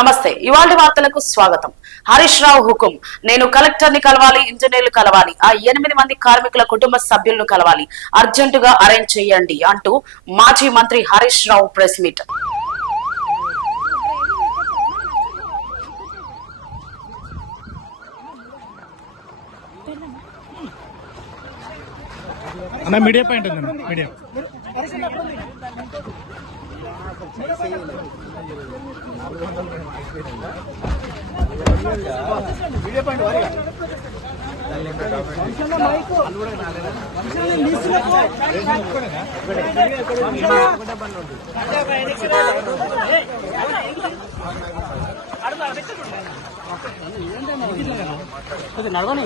నమస్తే. ఇవాళ వార్తలకు స్వాగతం. హరీష్ రావు హుకుం. నేను కలెక్టర్ ని కలవాలి, ఇంజనీర్లు కలవాలి, ఆ 8 మంది కార్మికుల కుటుంబ సభ్యులను కలవాలి, అర్జెంటుగా అరేంజ్ చేయండి అంటూ మాజీ మంత్రి Harish Rao press meet. Media point ఉందండి. మీడియా నడవని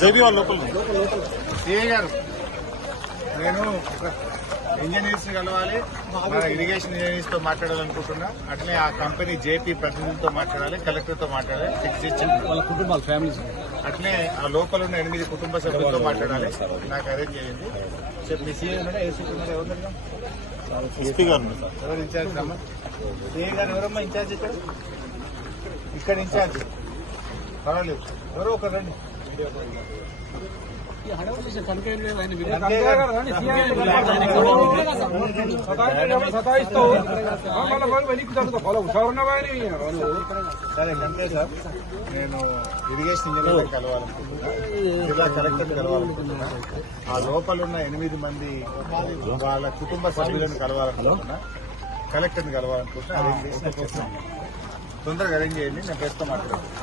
జేబీ వాళ్ళ లోపల సిఐ గారు, నేను ఇంజనీర్స్ కలవాలి, మన ఇరిగేషన్ ఇంజనీర్స్ తో మాట్లాడాలనుకుంటున్నా. అట్లే ఆ కంపెనీ జేపీ ప్రతినిధులతో మాట్లాడాలి, కలెక్టర్ తో మాట్లాడాలి, ఫిక్స్ ఇచ్చింది వాళ్ళ కుటుంబాల ఫ్యామిలీస్. అట్లే ఆ లోపల ఉన్న 8 కుటుంబ సభ్యులతో మాట్లాడాలి. నాకు అరేంజ్ చేయండి. మీ సిఐ ఉన్నాడా, ఏసీ ఉన్నాడా, ఎవరు ఎస్పీ గారు ఉన్నారు సార్. ఎవరు ఇన్ఛార్జ్ అమ్మా? సిఐ గారు ఎవరమ్మా ఇన్ఛార్జ్? ఇక్కడ ఇన్ఛార్జ్ పర్వాలేదు, ఎవరో ఒకరు రండి. సరే అంతే సార్, నేను ఇరిగేషన్ ఇంజనీర్ కలవాలనుకుంటున్నా, జిల్లా కలెక్టర్ కలవాలనుకుంటున్నా, ఆ లోపల ఉన్న 8 మంది వాళ్ళ కుటుంబ సభ్యులను కలవాలనుకుంటున్నా, కలెక్టర్ని కలవాలనుకుంటున్నా. అరేంజ్ చేసి తొందరగా అరేంజ్ చేయండి, నేను ప్రస్తుతం మాట్లాడుతున్నాను.